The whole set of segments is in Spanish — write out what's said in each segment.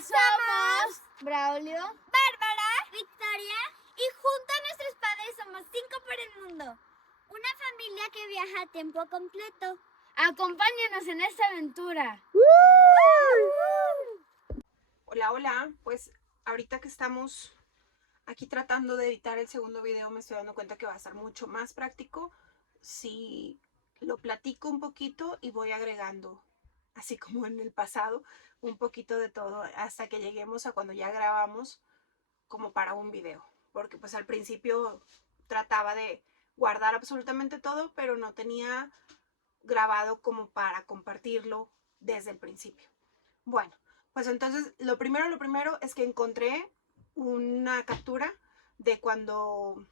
somos Braulio, Bárbara, Victoria y junto a nuestros padres somos 5 por el mundo. Una familia que viaja a tiempo completo. acompáñanos en esta aventura. Hola, hola. Pues ahorita que estamos aquí tratando de editar el segundo video, me estoy dando cuenta que va a estar mucho más práctico si lo platico un poquito y voy agregando, así como en el pasado, un poquito de todo hasta que lleguemos a cuando ya grabamos como para un video. Porque pues al principio trataba de guardar absolutamente todo, pero no tenía grabado como para compartirlo desde el principio. Bueno, pues entonces lo primero es que encontré una captura de cuando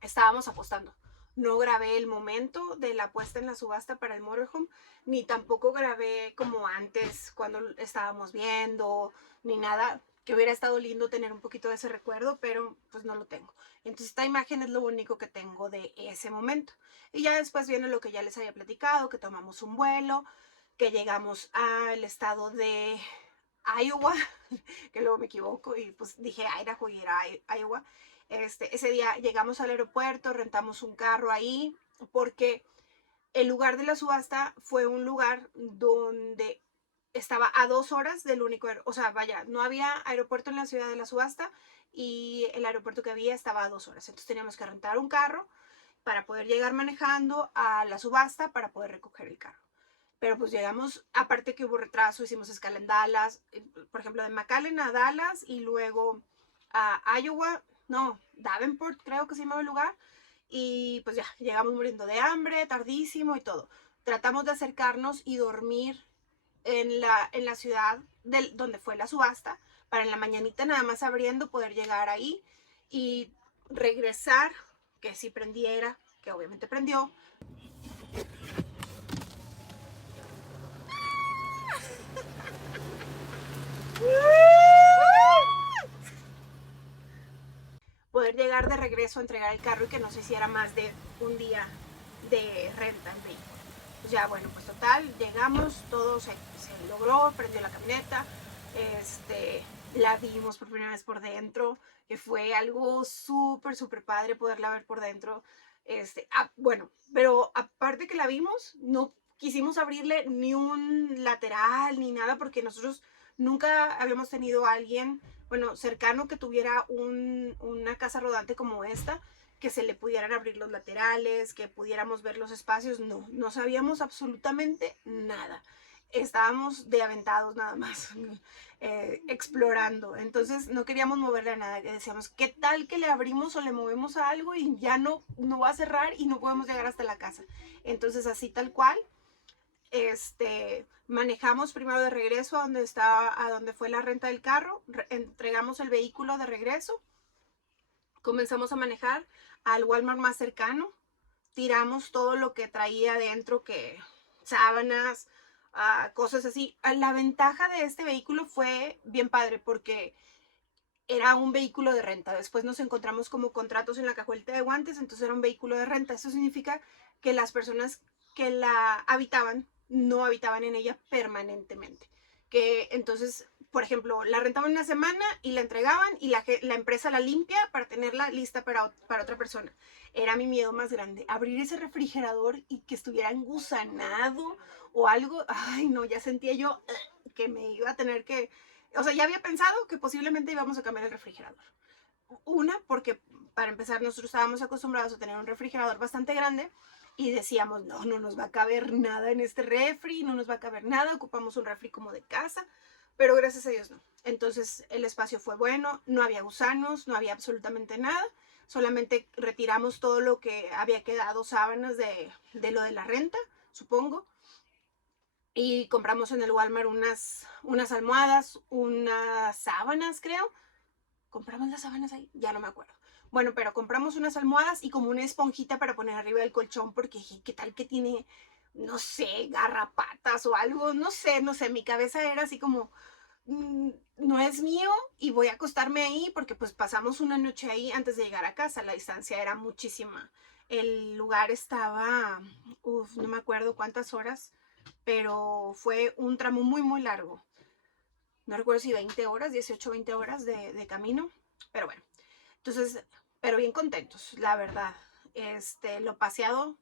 estábamos apostando. No grabé el momento de la apuesta en la subasta para el motorhome, ni tampoco grabé como antes cuando estábamos viendo, ni nada, que hubiera estado lindo tener un poquito de ese recuerdo, pero pues no lo tengo. Entonces esta imagen es lo único que tengo de ese momento. Y ya después viene lo que ya les había platicado, que tomamos un vuelo, que llegamos al estado de Iowa, que luego me equivoco y pues dije Idaho y era Iowa. Ese día llegamos al aeropuerto, rentamos un carro ahí, porque el lugar de la subasta fue un lugar donde estaba a 2 horas del único, o sea, vaya, no había aeropuerto en la ciudad de la subasta y el aeropuerto que había estaba a 2 horas. Entonces teníamos que rentar un carro para poder llegar manejando a la subasta para poder recoger el carro. Pero pues llegamos, aparte que hubo retraso, hicimos escala en Dallas, por ejemplo, de McAllen a Dallas y luego a Iowa, no, Davenport creo que se llamaba el lugar. Y pues ya, llegamos muriendo de hambre, tardísimo y todo. Tratamos de acercarnos y dormir en la ciudad donde fue la subasta, para en la mañanita nada más abriendo poder llegar ahí y regresar, que si prendiera, que obviamente prendió. Poder llegar de regreso a entregar el carro y que no se hiciera más de un día de renta el vehículo. Pues ya bueno, pues total, llegamos, todo se logró, prendió la camioneta, la vimos por primera vez por dentro, que fue algo súper padre poderla ver por dentro. Bueno, pero aparte que la vimos, no quisimos abrirle ni un lateral ni nada porque nosotros nunca habíamos tenido a alguien, bueno, cercano que tuviera una casa rodante como esta, que se le pudieran abrir los laterales, que pudiéramos ver los espacios. No sabíamos absolutamente nada. Estábamos de aventados nada más, explorando. Entonces no queríamos moverle a nada. Decíamos, ¿qué tal que le abrimos o le movemos a algo y ya no va a cerrar y no podemos llegar hasta la casa? Entonces así tal cual. Manejamos primero de regreso a donde fue la renta del carro, entregamos el vehículo de regreso, comenzamos a manejar al Walmart más cercano, tiramos todo lo que traía dentro, que sábanas, cosas así. La ventaja de este vehículo fue bien padre porque era un vehículo de renta. Después nos encontramos como contratos en la cajuelita de guantes, entonces era un vehículo de renta. Eso significa que las personas que la habitaban no habitaban en ella permanentemente. Que entonces, por ejemplo, la rentaban una semana y la entregaban y la empresa la limpia para tenerla lista para otra persona. Era mi miedo más grande, abrir ese refrigerador y que estuviera engusanado o algo. Ay, no, ya sentía yo que me iba a tener que, o sea, ya había pensado que posiblemente íbamos a cambiar el refrigerador. Una, porque para empezar nosotros estábamos acostumbrados a tener un refrigerador bastante grande y decíamos, no nos va a caber nada en este refri, no nos va a caber nada, ocupamos un refri como de casa, pero gracias a Dios no. Entonces el espacio fue bueno, no había gusanos, no había absolutamente nada, solamente retiramos todo lo que había quedado, sábanas de lo de la renta, supongo, y compramos en el Walmart unas almohadas, unas sábanas, creo. ¿Compramos las sábanas ahí? Ya no me acuerdo. Bueno, pero compramos unas almohadas y como una esponjita para poner arriba del colchón porque qué tal que tiene, no sé, garrapatas o algo, no sé, mi cabeza era así como, no es mío y voy a acostarme ahí porque pues pasamos una noche ahí antes de llegar a casa, la distancia era muchísima. El lugar estaba, no me acuerdo cuántas horas, pero fue un tramo muy largo. no recuerdo si 20 horas, 18, 20 horas de camino, pero bueno. Entonces, pero bien contentos, la verdad. Lo paseado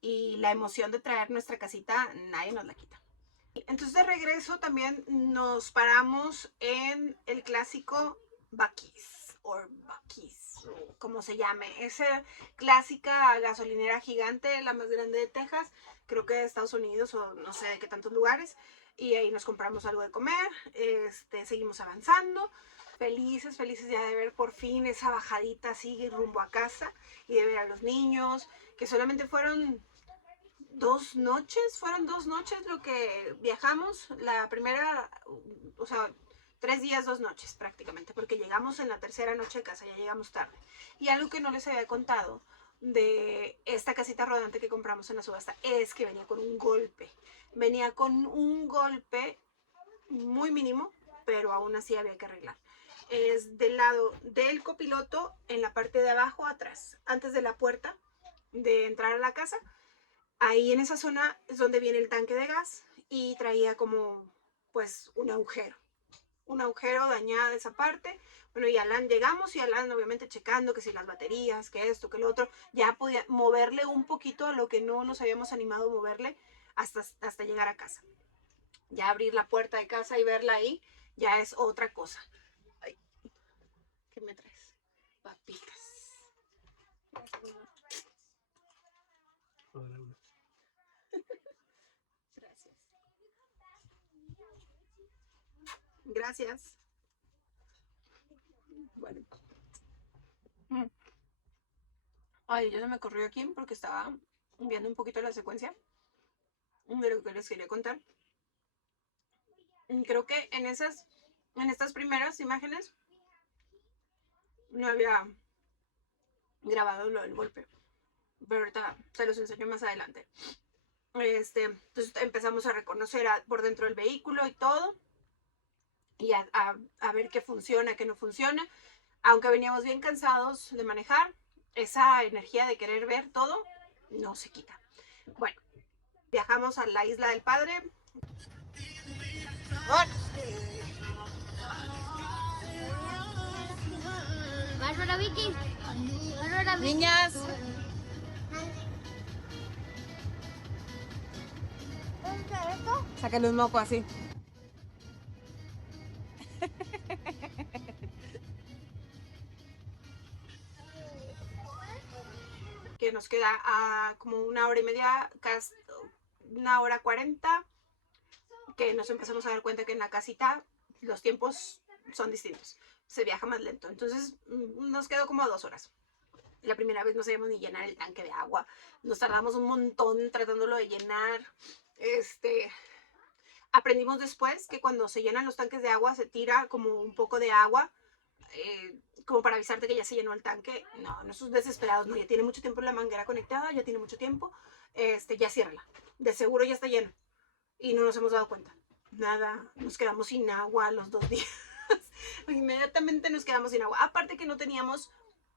y la emoción de traer nuestra casita, nadie nos la quita. Entonces de regreso también nos paramos en el clásico Buc-ee's, o Buc-ee's, o como se llame. Esa clásica gasolinera gigante, la más grande de Texas, creo que de Estados Unidos o no sé de qué tantos lugares. Y ahí nos compramos algo de comer, seguimos avanzando. Felices, felices ya de ver por fin esa bajadita así rumbo a casa y de ver a los niños, que solamente fueron 2 noches, fueron 2 noches lo que viajamos. La primera, o sea, 3 días, 2 noches prácticamente, porque llegamos en la tercera noche de casa, ya llegamos tarde. Y algo que no les había contado de esta casita rodante que compramos en la subasta es que venía con un golpe. Venía con un golpe muy mínimo, pero aún así había que arreglar. Es del lado del copiloto, en la parte de abajo, atrás, antes de la puerta de entrar a la casa. Ahí en esa zona es donde viene el tanque de gas y traía como pues un agujero dañada de esa parte. Bueno, y Alan llegamos y Alan obviamente checando que si las baterías, que esto, que lo otro, ya podía moverle un poquito a lo que no nos habíamos animado a moverle hasta llegar a casa. Ya abrir la puerta de casa y verla ahí ya es otra cosa. Ay, ¿qué me traes? Papitas. Gracias. Gracias. Bueno. Ay, ya se me corrió aquí porque estaba viendo un poquito la secuencia de lo que les quería contar. Creo que en estas primeras imágenes no había grabado lo del golpe, pero ahorita se los enseño más adelante. Entonces empezamos a reconocer por dentro del vehículo y todo, y a ver qué funciona, qué no funciona. Aunque veníamos bien cansados de manejar, esa energía de querer ver todo no se quita. Bueno, viajamos a la Isla del Padre. Bárbara, Vicky. Bárbara, Vicky. Niñas, sáquenle un moco así. Que nos queda a como 1 hora y media, casi 1 hora 40, que nos empezamos a dar cuenta que en la casita los tiempos son distintos, se viaja más lento. Entonces nos quedó como 2 horas. La primera vez no sabíamos ni llenar el tanque de agua, nos tardamos un montón tratándolo de llenar. Aprendimos después que cuando se llenan los tanques de agua se tira como un poco de agua, como para avisarte que ya se llenó el tanque. No, no sos desesperados, no, ya tiene mucho tiempo la manguera conectada, ya tiene mucho tiempo, ya ciérrala, de seguro ya está lleno. Y no nos hemos dado cuenta, nada, nos quedamos sin agua los 2 días. Inmediatamente nos quedamos sin agua, aparte que no teníamos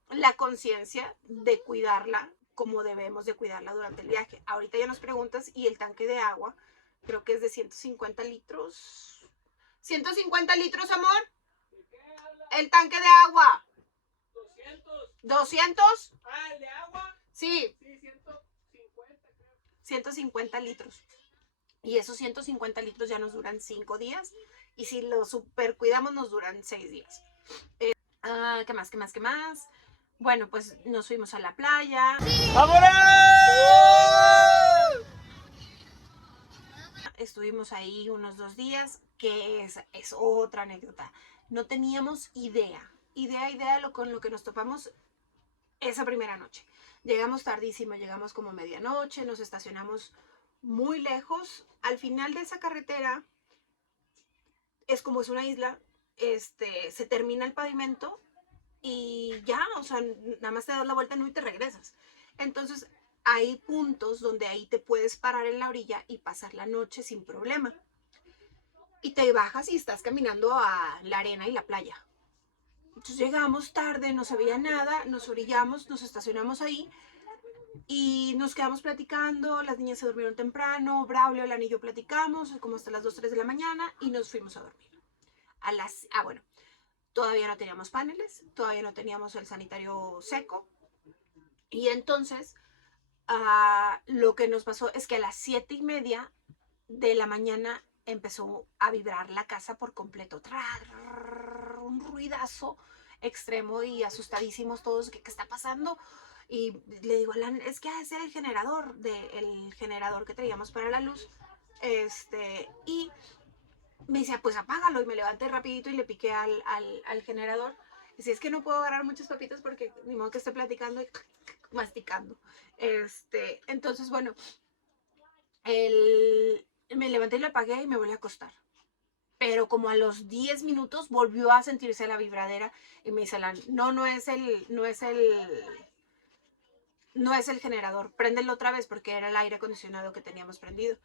la conciencia de cuidarla como debemos de cuidarla durante el viaje. Ahorita ya nos preguntas y el tanque de agua creo que es de 150 litros. 150 litros, amor. El tanque de agua. 200. Ah, ¿el de agua? Sí. Sí, 150 creo. 150 litros. Y esos 150 litros ya nos duran 5 días. Y si los super cuidamos nos duran 6 días. ¿Qué más? ¿Qué más? ¿Qué más? Bueno, pues nos fuimos a la playa. ¡Vámonos! Estuvimos ahí unos 2 días, que es otra anécdota. No teníamos idea con lo que nos topamos esa primera noche. Llegamos tardísimo, llegamos como medianoche, nos estacionamos muy lejos. Al final de esa carretera, es como es una isla, se termina el pavimento y ya, o sea, nada más te das la vuelta y te regresas. Entonces hay puntos donde ahí te puedes parar en la orilla y pasar la noche sin problema. Y te bajas y estás caminando a la arena y la playa. Entonces llegamos tarde, no se veía nada, nos orillamos, nos estacionamos ahí y nos quedamos platicando. Las niñas se durmieron temprano, Braulio, Alan y yo platicamos como hasta las 2, 3 de la mañana y nos fuimos a dormir. bueno, todavía no teníamos paneles, todavía no teníamos el sanitario seco. Y entonces lo que nos pasó es que a las 7:30 de la mañana empezó a vibrar la casa por completo. Un ruidazo extremo y asustadísimos todos. ¿Qué está pasando? Y le digo, Alan, es que ese era el generador que traíamos para la luz. Y me decía, pues apágalo. Y me levanté rapidito y le piqué al generador. Y si es que no puedo agarrar muchas papitas porque ni modo que esté platicando y masticando. Entonces, bueno, me levanté y lo apagué y me volví a acostar. Pero como a los 10 minutos volvió a sentirse la vibradera y me dice, Alan, no es el generador, préndelo otra vez porque era el aire acondicionado que teníamos prendido.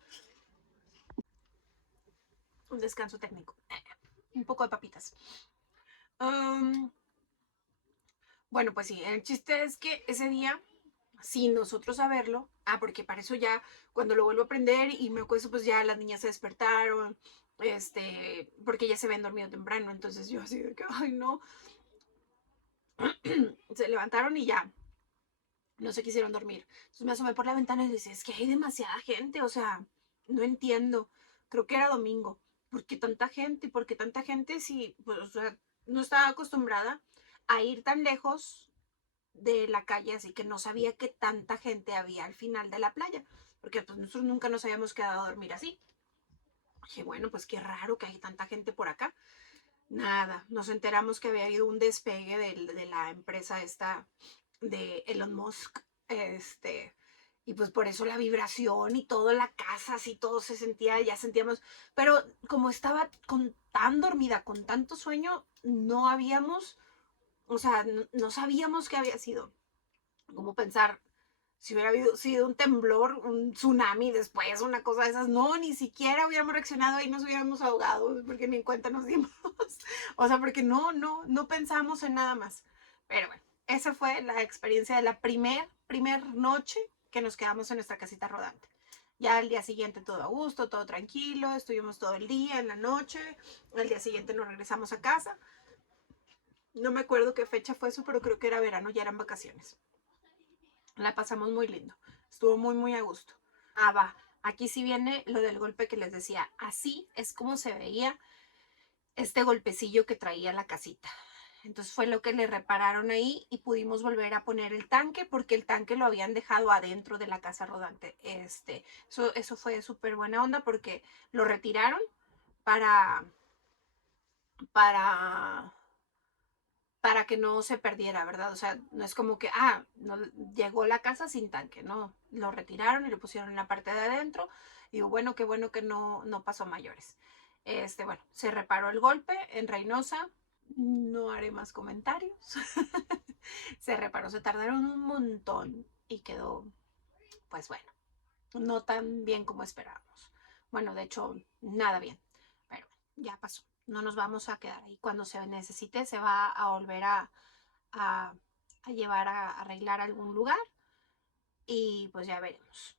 Un descanso técnico. Un poco de papitas. Bueno, pues sí, el chiste es que ese día, sin nosotros saberlo, porque para eso ya, cuando lo vuelvo a prender y me acuesto, pues ya las niñas se despertaron, porque ya se habían dormido temprano, entonces yo así de que, ay no, se levantaron y ya, no se quisieron dormir. Entonces me asomé por la ventana y le decía, es que hay demasiada gente, o sea, no entiendo, creo que era domingo, ¿por qué tanta gente? ¿Por qué tanta gente si, pues, o sea, no estaba acostumbrada a ir tan lejos de la calle, así que no sabía que tanta gente había al final de la playa, porque pues nosotros nunca nos habíamos quedado a dormir así. Dije, bueno, pues qué raro que hay tanta gente por acá. Nada, nos enteramos que había habido un despegue de la empresa esta de Elon Musk, y pues por eso la vibración y toda la casa, así todo se sentía, ya sentíamos, pero como estaba tan dormida, con tanto sueño, no habíamos, o sea, no sabíamos qué había sido. Como pensar, si hubiera sido un temblor, un tsunami después, una cosa de esas, no, ni siquiera hubiéramos reaccionado y nos hubiéramos ahogado, porque ni en cuenta nos dimos. O sea, porque no pensamos en nada más. Pero bueno, esa fue la experiencia de la primer noche que nos quedamos en nuestra casita rodante. Ya al día siguiente todo a gusto, todo tranquilo, estuvimos todo el día, en la noche, al día siguiente nos regresamos a casa. No me acuerdo qué fecha fue eso, pero creo que era verano, ya eran vacaciones. La pasamos muy lindo. Estuvo muy, muy a gusto. Va. Aquí sí viene lo del golpe que les decía. Así es como se veía este golpecillo que traía la casita. Entonces fue lo que le repararon ahí y pudimos volver a poner el tanque porque el tanque lo habían dejado adentro de la casa rodante. Eso fue súper buena onda porque lo retiraron para, para para que no se perdiera, ¿verdad? O sea, no es como que, no, llegó la casa sin tanque, no, lo retiraron y lo pusieron en la parte de adentro. Y bueno que no pasó a mayores. Bueno, se reparó el golpe en Reynosa, no haré más comentarios. Se reparó, se tardaron un montón y quedó, pues bueno, no tan bien como esperábamos. Bueno, de hecho, nada bien, pero ya pasó. No nos vamos a quedar ahí. Cuando se necesite, se va a volver a, llevar a arreglar algún lugar y pues ya veremos.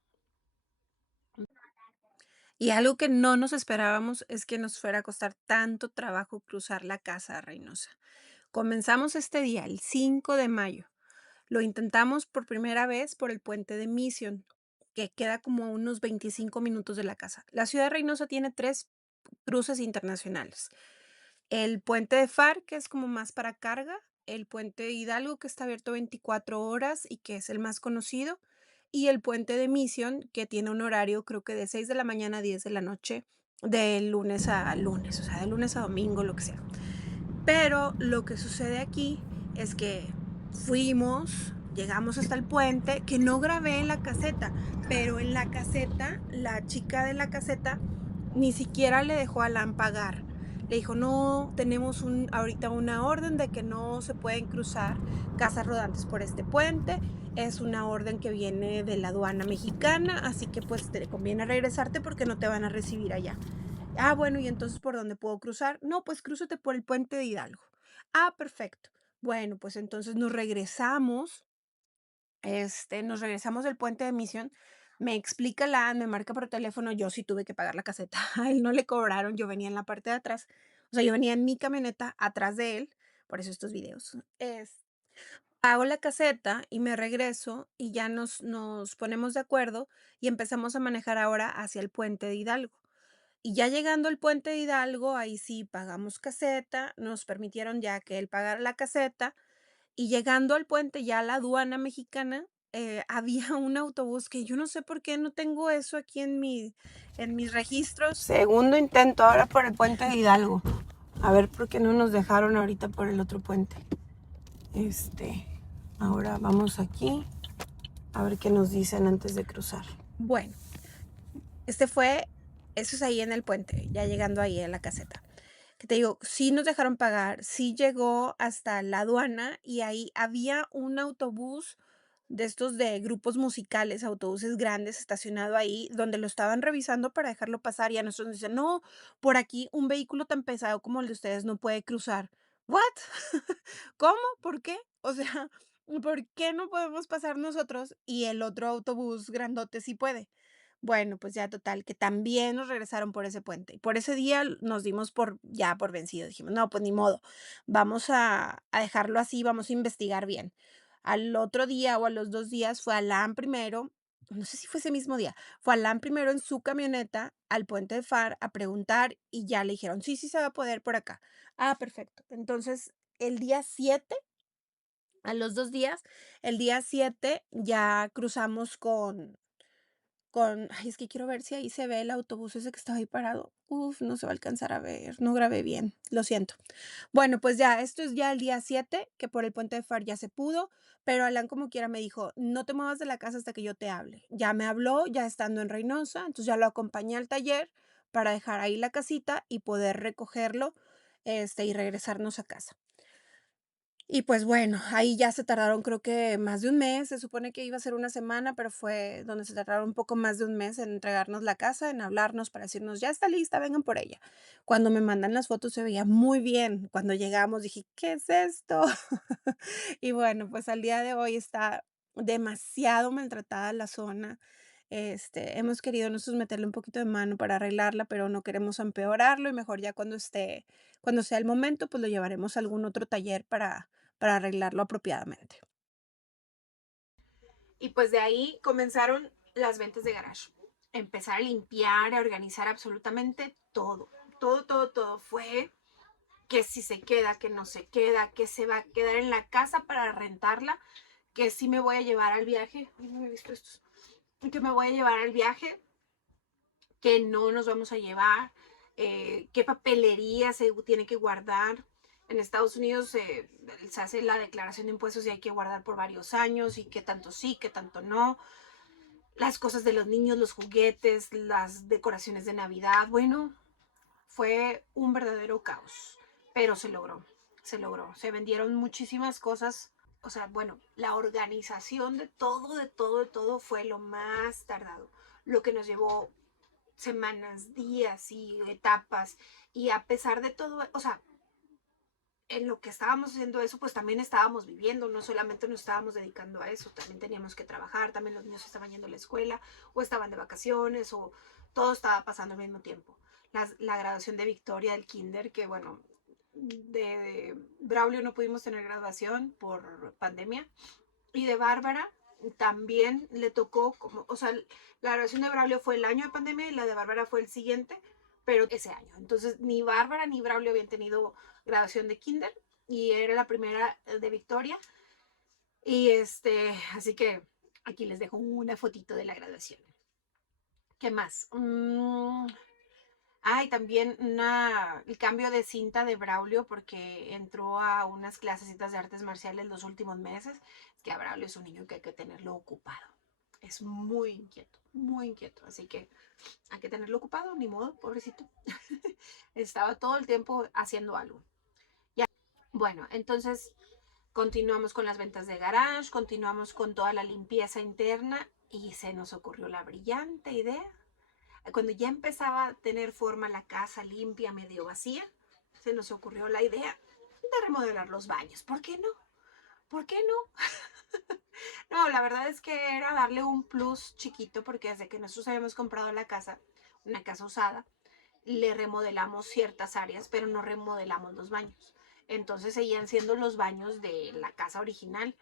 Y algo que no nos esperábamos es que nos fuera a costar tanto trabajo cruzar la casa de Reynosa. Comenzamos este día, el 5 de mayo. Lo intentamos por primera vez por el puente de Mission, que queda como a unos 25 minutos de la casa. La ciudad de Reynosa tiene 3 cruces internacionales. El puente de Far, que es como más para carga, el puente de Hidalgo, que está abierto 24 horas y que es el más conocido, y el puente de Mission, que tiene un horario creo que de 6 de la mañana a 10 de la noche, de lunes a lunes, o sea, de lunes a domingo, lo que sea. Pero lo que sucede aquí es que llegamos hasta el puente, que no grabé en la caseta, pero en la caseta, la chica de la caseta ni siquiera le dejó a Alan pagar. Le dijo, no, tenemos ahorita una orden de que no se pueden cruzar casas rodantes por este puente. Es una orden que viene de la aduana mexicana, así que pues te conviene regresarte porque no te van a recibir allá. Bueno, ¿y entonces por dónde puedo cruzar? No, pues crúzate por el puente de Hidalgo. Perfecto. Bueno, pues entonces nos regresamos del puente de Misión. Me explica me marca por teléfono, yo sí tuve que pagar la caseta. A él no le cobraron, yo venía en la parte de atrás. O sea, yo venía en mi camioneta atrás de él, por eso estos videos. Hago la caseta y me regreso y ya nos ponemos de acuerdo y empezamos a manejar ahora hacia el puente de Hidalgo. Y ya llegando al puente de Hidalgo, ahí sí pagamos caseta, nos permitieron ya que él pagara la caseta y llegando al puente, ya a la aduana mexicana, había un autobús que yo no sé por qué no tengo eso aquí en mis registros. Segundo intento ahora por el puente de Hidalgo. A ver por qué no nos dejaron ahorita por el otro puente. Ahora vamos aquí a ver qué nos dicen antes de cruzar. Bueno, eso es ahí en el puente, ya llegando ahí a la caseta. Que te digo, sí nos dejaron pagar, sí llegó hasta la aduana y ahí había un autobús de estos de grupos musicales, autobuses grandes estacionado ahí, donde lo estaban revisando para dejarlo pasar y a nosotros nos dicen, no, por aquí un vehículo tan pesado como el de ustedes no puede cruzar. ¿What? ¿Cómo? ¿Por qué? O sea, ¿por qué no podemos pasar nosotros y el otro autobús grandote sí puede? Bueno, pues ya total, que también nos regresaron por ese puente. Y por ese día nos dimos ya por vencido. Dijimos, no, pues ni modo, vamos a dejarlo así, vamos a investigar bien. Al otro día o a los 2 días fue Alan primero, no sé si fue ese mismo día, fue Alan primero en su camioneta al puente de Far a preguntar y ya le dijeron, sí, sí se va a poder por acá. Ah, perfecto. Entonces, el día 7 a los 2 días, el día 7 ya cruzamos ay, es que quiero ver si ahí se ve el autobús ese que estaba ahí parado. Uf, no se va a alcanzar a ver, no grabé bien, lo siento. Bueno, pues ya, esto es ya el día 7 que por el puente de Far ya se pudo, pero Alan como quiera me dijo, no te muevas de la casa hasta que yo te hable. Ya me habló, ya estando en Reynosa, entonces ya lo acompañé al taller para dejar ahí la casita y poder recogerlo, y regresarnos a casa. Y pues bueno, ahí ya se tardaron creo que más de un mes, se supone que iba a ser una semana, pero fue donde se tardaron un poco más de un mes en entregarnos la casa, en hablarnos para decirnos: "Ya está lista, vengan por ella". Cuando me mandan las fotos se veía muy bien. Cuando llegamos dije: "¿Qué es esto?". Y bueno, pues al día de hoy está demasiado maltratada la zona. Hemos querido nosotros meterle un poquito de mano para arreglarla, pero no queremos empeorarlo y mejor ya cuando sea el momento, pues lo llevaremos a algún otro taller para arreglarlo apropiadamente. Y pues de ahí comenzaron las ventas de garage. Empezar a limpiar, a organizar absolutamente todo. Todo, todo, todo. Fue que si se queda, que no se queda, que se va a quedar en la casa para rentarla, que si me voy a llevar al viaje. Ay, no he visto estos. Que me voy a llevar al viaje, que no nos vamos a llevar, qué papelería se tiene que guardar. En Estados Unidos se hace la declaración de impuestos y hay que guardar por varios años y qué tanto sí, qué tanto no. Las cosas de los niños, los juguetes, las decoraciones de Navidad. Bueno, fue un verdadero caos, pero se logró, se logró. Se vendieron muchísimas cosas. O sea, bueno, la organización de todo, de todo, de todo fue lo más tardado. Lo que nos llevó semanas, días y etapas. Y a pesar de todo, o sea, en lo que estábamos haciendo eso, pues también estábamos viviendo, no solamente nos estábamos dedicando a eso, también teníamos que trabajar, también los niños estaban yendo a la escuela o estaban de vacaciones o todo estaba pasando al mismo tiempo. La graduación de Victoria del kinder, que bueno, de Braulio no pudimos tener graduación por pandemia y de Bárbara también le tocó, como, o sea, la graduación de Braulio fue el año de pandemia y la de Bárbara fue el siguiente, pero ese año. Entonces, ni Bárbara ni Braulio habían tenido graduación de kinder y era la primera de Victoria. Y así que aquí les dejo una fotito de la graduación. ¿Qué más? Ah, y también el cambio de cinta de Braulio porque entró a unas clasecitas de artes marciales los últimos meses. Es que a Braulio es un niño que hay que tenerlo ocupado. Es muy inquieto, muy inquieto. Así que hay que tenerlo ocupado, ni modo, pobrecito. Estaba todo el tiempo haciendo algo. Ya. Bueno, entonces continuamos con las ventas de garage, continuamos con toda la limpieza interna y se nos ocurrió la brillante idea cuando ya empezaba a tener forma la casa limpia, medio vacía, se nos ocurrió la idea de remodelar los baños. ¿Por qué no? ¿Por qué no? No, la verdad es que era darle un plus chiquito porque desde que nosotros habíamos comprado la casa, una casa usada, le remodelamos ciertas áreas, pero no remodelamos los baños. Entonces seguían siendo los baños de la casa original.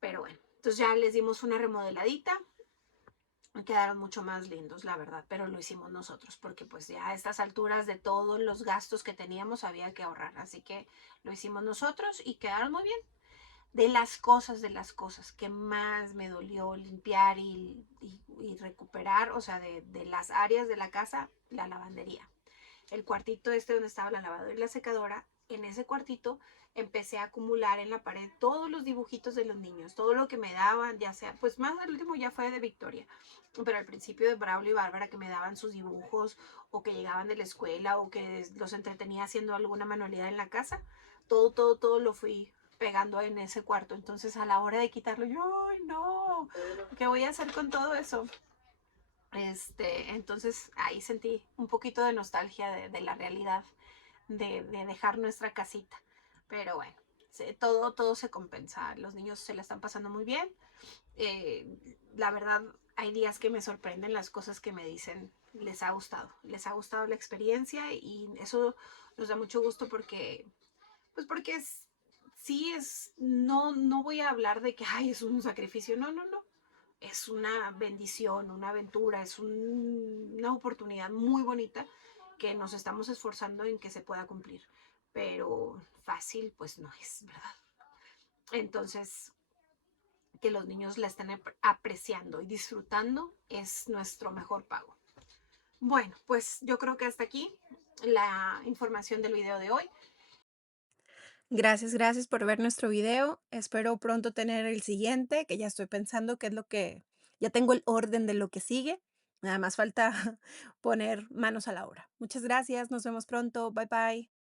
Pero bueno, entonces ya les dimos una remodeladita. Quedaron mucho más lindos, la verdad, pero lo hicimos nosotros porque pues ya a estas alturas de todos los gastos que teníamos había que ahorrar. Así que lo hicimos nosotros y quedaron muy bien. De las cosas que más me dolió limpiar y recuperar, o sea, de las áreas de la casa, la lavandería. El cuartito este donde estaba la lavadora y la secadora, en ese cuartito empecé a acumular en la pared todos los dibujitos de los niños, todo lo que me daban, ya sea, pues más al último ya fue de Victoria, pero al principio de Braulio y Bárbara que me daban sus dibujos o que llegaban de la escuela o que los entretenía haciendo alguna manualidad en la casa, todo lo fui pegando en ese cuarto. Entonces a la hora de quitarlo, yo, ¡ay no! ¿Qué voy a hacer con todo eso? Entonces ahí sentí un poquito de nostalgia de la realidad de dejar nuestra casita. Pero bueno, todo se compensa. Los niños se la están pasando muy bien. La verdad, hay días que me sorprenden las cosas que me dicen. Les ha gustado la experiencia y eso nos da mucho gusto porque, pues porque no voy a hablar de que, ay, es un sacrificio. No. Es una bendición, una aventura, es una oportunidad muy bonita que nos estamos esforzando en que se pueda cumplir. Pero fácil, pues no es, ¿verdad? Entonces, que los niños la estén apreciando y disfrutando es nuestro mejor pago. Bueno, pues yo creo que hasta aquí la información del video de hoy. Gracias por ver nuestro video. Espero pronto tener el siguiente, que ya estoy pensando qué es lo que ya tengo el orden de lo que sigue. Nada más falta poner manos a la obra. Muchas gracias, nos vemos pronto. Bye, bye.